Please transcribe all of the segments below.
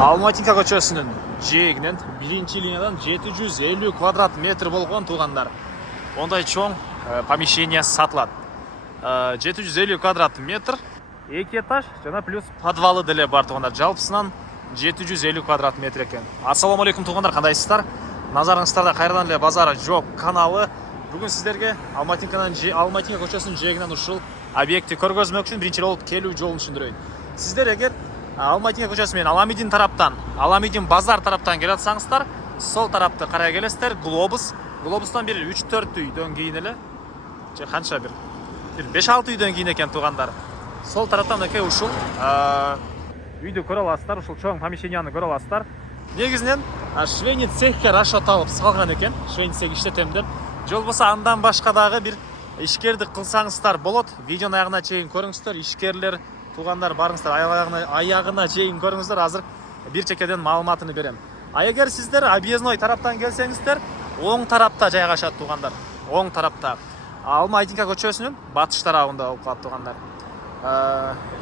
Алматинка көчөсүнүн жээгинен биринчи линиядан 750 квадрат метр болгон туугандар. Ондай чоң помещение сатылат. 750 квадрат метр, 2 этаж жана плюс подвалы деле бар туугандар. Жалпысынан 750 квадрат метр экен. Ассаламу алейкум туугандар, кандайсыздар? Назарыңыздарда кайрадан эле базары жок каналы. Бүгүн сиздерге Алматинка көчөсүнүн жээгинен ушул объектти көргөзмөк үчүн биринчи болуп келүү жолун түшүндүрөйүн. Сиздер эгер Алматинка көчөсү менен Аламидин тараптан, Аламидин базар тараптан келе атсаңыздар, сол тарапты карай келесиздер. Глобустан бир 3-4 үйдөн кийин эле, же канча бир 5-6 үйдөн кийин экен туугандар. Сол тараптан эке ушул үйдү көрө аласыздар, ушул чоң помещенияны көрө аласыздар. Негизинен швейный цехке расчет алып салган экен, швейный цех иштетем деп. Же болбосо андан башка дагы бир ишкердик кылсаңыздар болот. Видеонун аягына чейин көрүңүздөр, ишкерлер туугандар барыңыздар, аягына чейин көрүңүздөр. Азыр бир чекеден маалыматын берем. Эгер сиздер объездной тараптан келсеңиздер, оң тарапта жайгашат туугандар. Оң тарапта. Алматинка көчөсүнүн батыш тарабында болуп калат туугандар.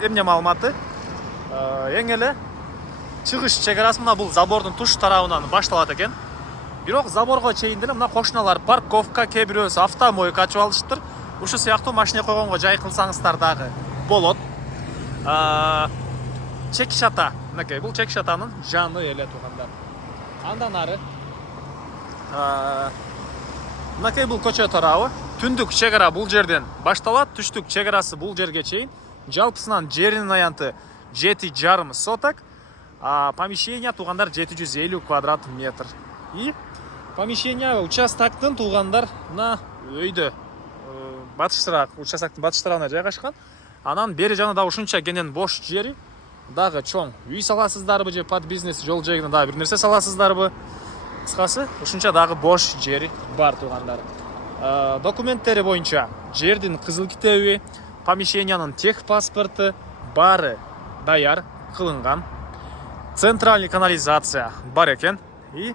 Эмне маалыматы? Эң эле чыгыш чегарасы мына бул забордун туш тарабынан башталат экен. Бирок заборго чейин деле мына кошуналар парковка, кээ бирөөсү автомойка ачып алыштыр. Ушу сыяктуу машина койгонго жай кылсаңыздар дагы болот. Чек шата, мынакей бул чек шатанын жаны эле туугандар. Андан ары мынакей бул көчө тарабы. Түндүк чегара бул жерден башталат, түштүк чегарасы бул жерге чейин. Жалпысынан жеринин аянты 7,5 соток, помещение туугандар 750 квадрат метр. И помещение участоктун туугандар мына өйдө батышыраак, участоктун батыш тарабына жайгашкан. Анан бери жанында ушунча кенен бош жери, дагы чоң үй саласыздарбы же под бизнес жол жээгине дагы бир нерсе саласыздарбы? Кыскасы, ушунча дагы бош жери бар туугандар. Документтери боюнча жердин кызыл китеби, помещениянын тех паспорту баары даяр кылынган. Центральный канализация бар экен. И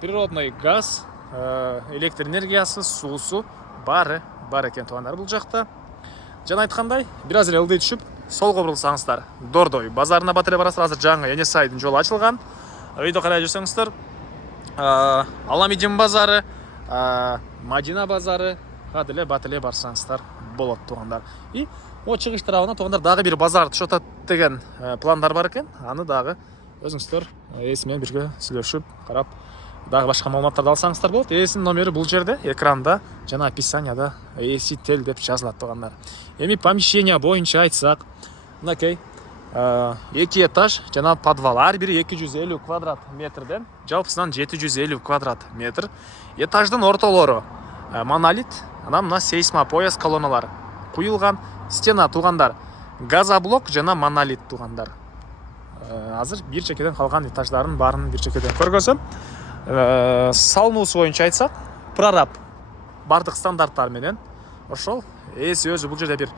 природный газ, электр энергиясы, суусу баары бар экен туугандар бул жакта. Жана айткандай, бир аз эле ылдый түшүп, солго бурулсаңыздар, Дордой базарына бат эле барасыздар. Азыр жаңы Энесайдын жолу ачылган. Өйдө карай жүрсөңүздөр, Аламидин базары, Мадина базары деле бат эле барсаңыздар болот туугандар. И о чыгыш тарабына туугандар дагы бир базар түшүп атат деген пландар бар экен. Аны дагы өзүңүздөр ээси менен бирге сүйлөшүп, карап, дагы башка маалыматтарды алсаңыздар болот. Ээсинин номери бул жерде, экранда жана описанияда ээси тел деп жазылат туугандар. Эми помещение боюнча айтсак, мынакей 2 этаж жана подвал, ар бири 250 квадрат метрден жалпысынан 750 квадрат метр. Этаждын ортолору монолит, анан мына сейсмопояс колонналар куюлган. Стена туугандар газоблок жана монолит туугандар. Азыр бир чекеден калган этаждардын баарын бир чекеден көргөзөм. Салынуусу боюнча айтсак, прораб бардык стандарттар менен ошол ээси өзү бул жерде бир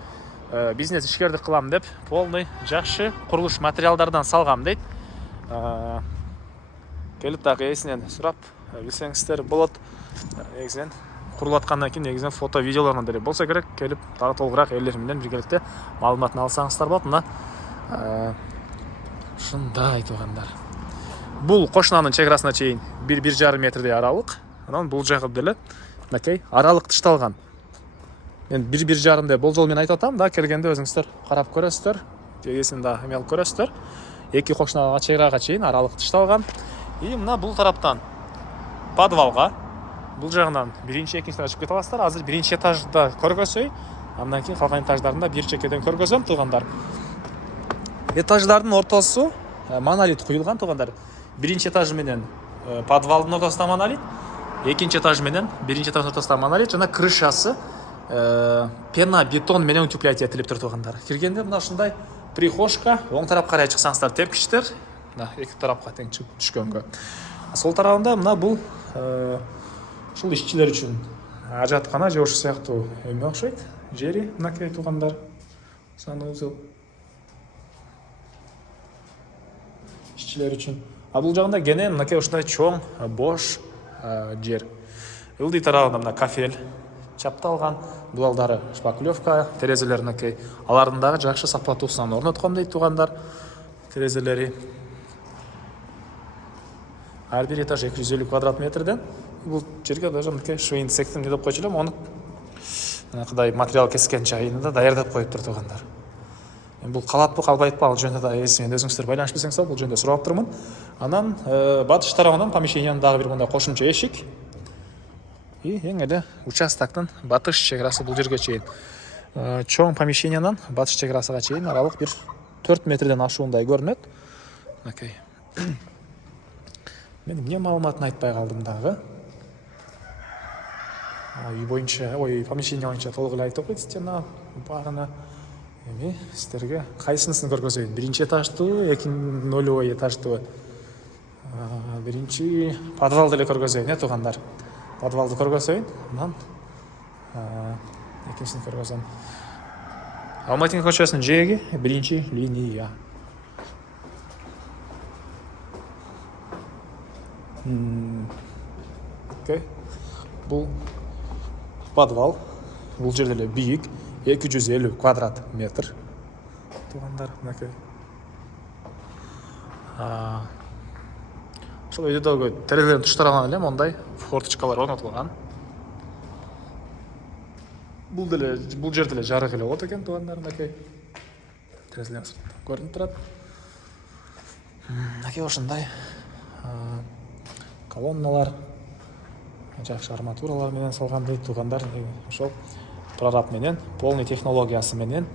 бизнес ишкердик кылам деп полный жакшы курулуш материалдардан салгам дейт. Келип дагы ээсинен сурап билсеңиздер болот. Негизинен курулуп аткандан кийин негизинен фото видеолорун деле болсо керек, келип дагы толугураак элдер менен биргеликте маалыматын алсаңыздар болот. Мына ушундай туугандар. Бул кошунанын чегарасына чейин 1-1,5 метрдей аралык. Анан бул жагы деле мынакей аралык тышталган. Мен 1-1,5 деп болжол менен айтып атам да, келгенде өзүңүздөр карап көрөсүздөр. Тегесин да эме алып көрөсүздөр. Эки кошунага чегарага чейин аралык тышталган. И мына бул тараптан подвалга, бул жагынан биринчи, экинчи этажга чыгып кете аласыздар. Азыр биринчи этажда көргөзөй, андан кийин калган этаждарында бир чекеден көргөзөм туугандар. Этаждардын ортосу монолит куюлган туугандар. Биринчи этаж менен подвалдын ортосунда монолит, экинчи этаж менен биринчи этаждын ортосунда монолит жана крышасы пена бетон менен утеплять этилип тур туугандар. Киргенде мына ушундай прихожка, оң тарапка карай чыксаңыздар тепкичтер, мына эки тарапка тең чыгып түшкөнгө. Сол тарабында мына бул ушул ишчилер үчүн ажаткана же ошол сыяктуу эме окшойт. Жери мынакей туугандар. Санузел ишчилер үчүн. Бул жагында кенен мынакей ушундай чоң бош жер. Ылдый тарабында мына кафель чапталган, булалдары шпаклевка, терезелер мынакей. Алардын дагы жакшы сапаттуусунан орноткон дейт туугандар. Терезелери ар бир этаж 250 квадрат метрден. Бул жерге даже мындай швейный цехтен не деп койчу элем, аны кудай материал кескен чайын да даярдап коюптур туугандар. Бул калатпы, калбайтпы, ал жөнүндө да мен өзүңүздөр байланышып билсеңиздер, бул жөнүндө сурап турмун. Анан батыш тарабынан помещениянын дагы бир мындай кошумча эшик. И эң эле участоктун батыш чек арасы бул жерге чейин. Чоң помещениянан батыш чек арасыга чейин аралык бир 4 метрден ашуундай көрүнөт. Окей. Мен эмне маалыматын айтпай калдым дагы. Үй боюнча, помещение боюнча толук эле айтып койт жана баарына эми сиздерге кайсынысын көргөзөйүн? Биринчи этаждыбы, нулевой этаждыбы? Биринчи подвалды эле көргөзөйүн, туугандар. Подвалды көргөзөйүн, анан экинчисин көргөзөм. Алматинг көчөсүнүн жээги, биринчи линия. Окей. Бул подвал. Бул жерде эле бийик, 250 квадрат метр. Туугандар, мынакей. Ошол үйдөгү терезелердин туштарынан эле мондай форточкалар орнотулган. Бул жерде эле жарык эле болот экен, туугандар, мынакей. Терезелер көрүнүп турат. Мынакей ошондой колонналар, жакшы арматуралар менен салган дейт, туугандар. Ошол прораб менен, полный технологиясы менен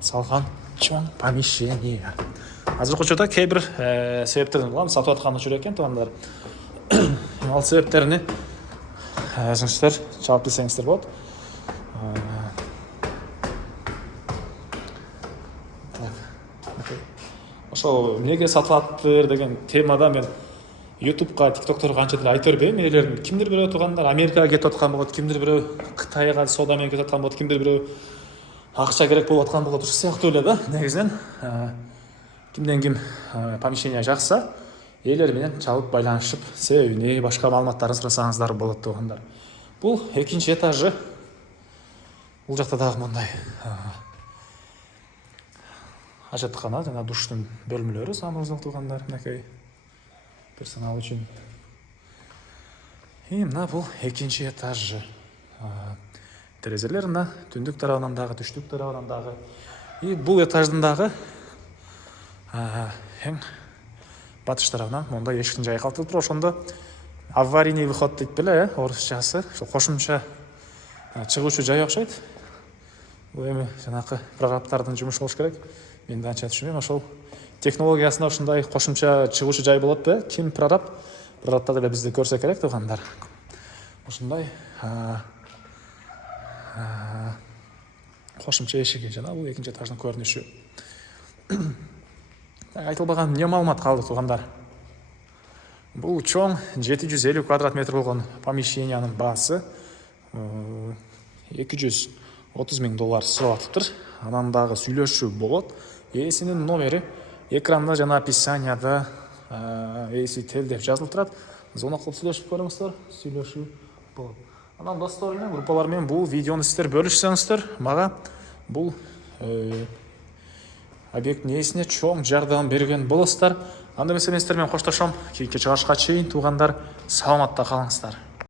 салган чоң помещение. Азыркы учурда кээ бир себептерден улам сатып атканы жүрөк экен, туугандар. Ал себептерини өзүңүздөр чалып билсеңиздер болот. Ошол эмнеге сатылаттыр деген темада мен YouTube'га, TikTok'торго канча деле айтып бербейм. Элердин кимдир бирөө туугандар Америкага кетип аткан болот, кимдир бирөө Кытайга соода менен кетип аткан болот, кимдир бирөө акча керек болуп аткан болот. Ушул сыяктуу эле да. Негизинен кимден ким помещение жакса, элер менен чалып байланышып, себебини, башка маалыматтарын сурасаңыздар болот, туугандар. Бул экинчи этажы. Бул жакта дагы мындай ажаткана жана душтун бөлмөлөрү саныбызда, туугандар, мынакей. Персонал үчүн. Мына бул экинчи этажы. Терезелер мына түндүк тарабынан дагы, түштүк тарабынан дагы. И бул этаждын дагы эң батыш тарабынан мондай эшиктин жайы калтырып туруп, ошондо аварийный выход дейт беле, орусчасы. Ошо кошумча чыгуучу жай окшойт. Бул эми жанакы прораптардын жумушу болуш керек. Мен да анча түшүнбөйм. Ошол технологиясында ушундай кошумча чыгуучу жай болот бе? Ким прораб? Прорабта деле бизди көрсө керек, туугандар. Ошундай кошумча эшиги жана бул экинчи этаждын көрүнүшү. Айтылбаган эмне маалымат калды, туугандар? Бул чоң 750 квадрат метр болгон помещениянын баасы $230,000 сурап атыптыр. Анан дагы сүйлөшүү болот. Ээсинин номери экранда жана описанияда ээси тел деп жазылып турат. Звонок кылып сүйлөшүп көрүңүздөр, сүйлөшүү болот. Анан достор менен, группалар менен бул видеону сиздер бөлүшсөңүздөр, мага бул объекттин ээсине чоң жардам берген болосуздар. Анда эмесе мен сиздер менен коштошом. Кийинки чыгарышка чейин, туугандар, саламатта калыңыздар.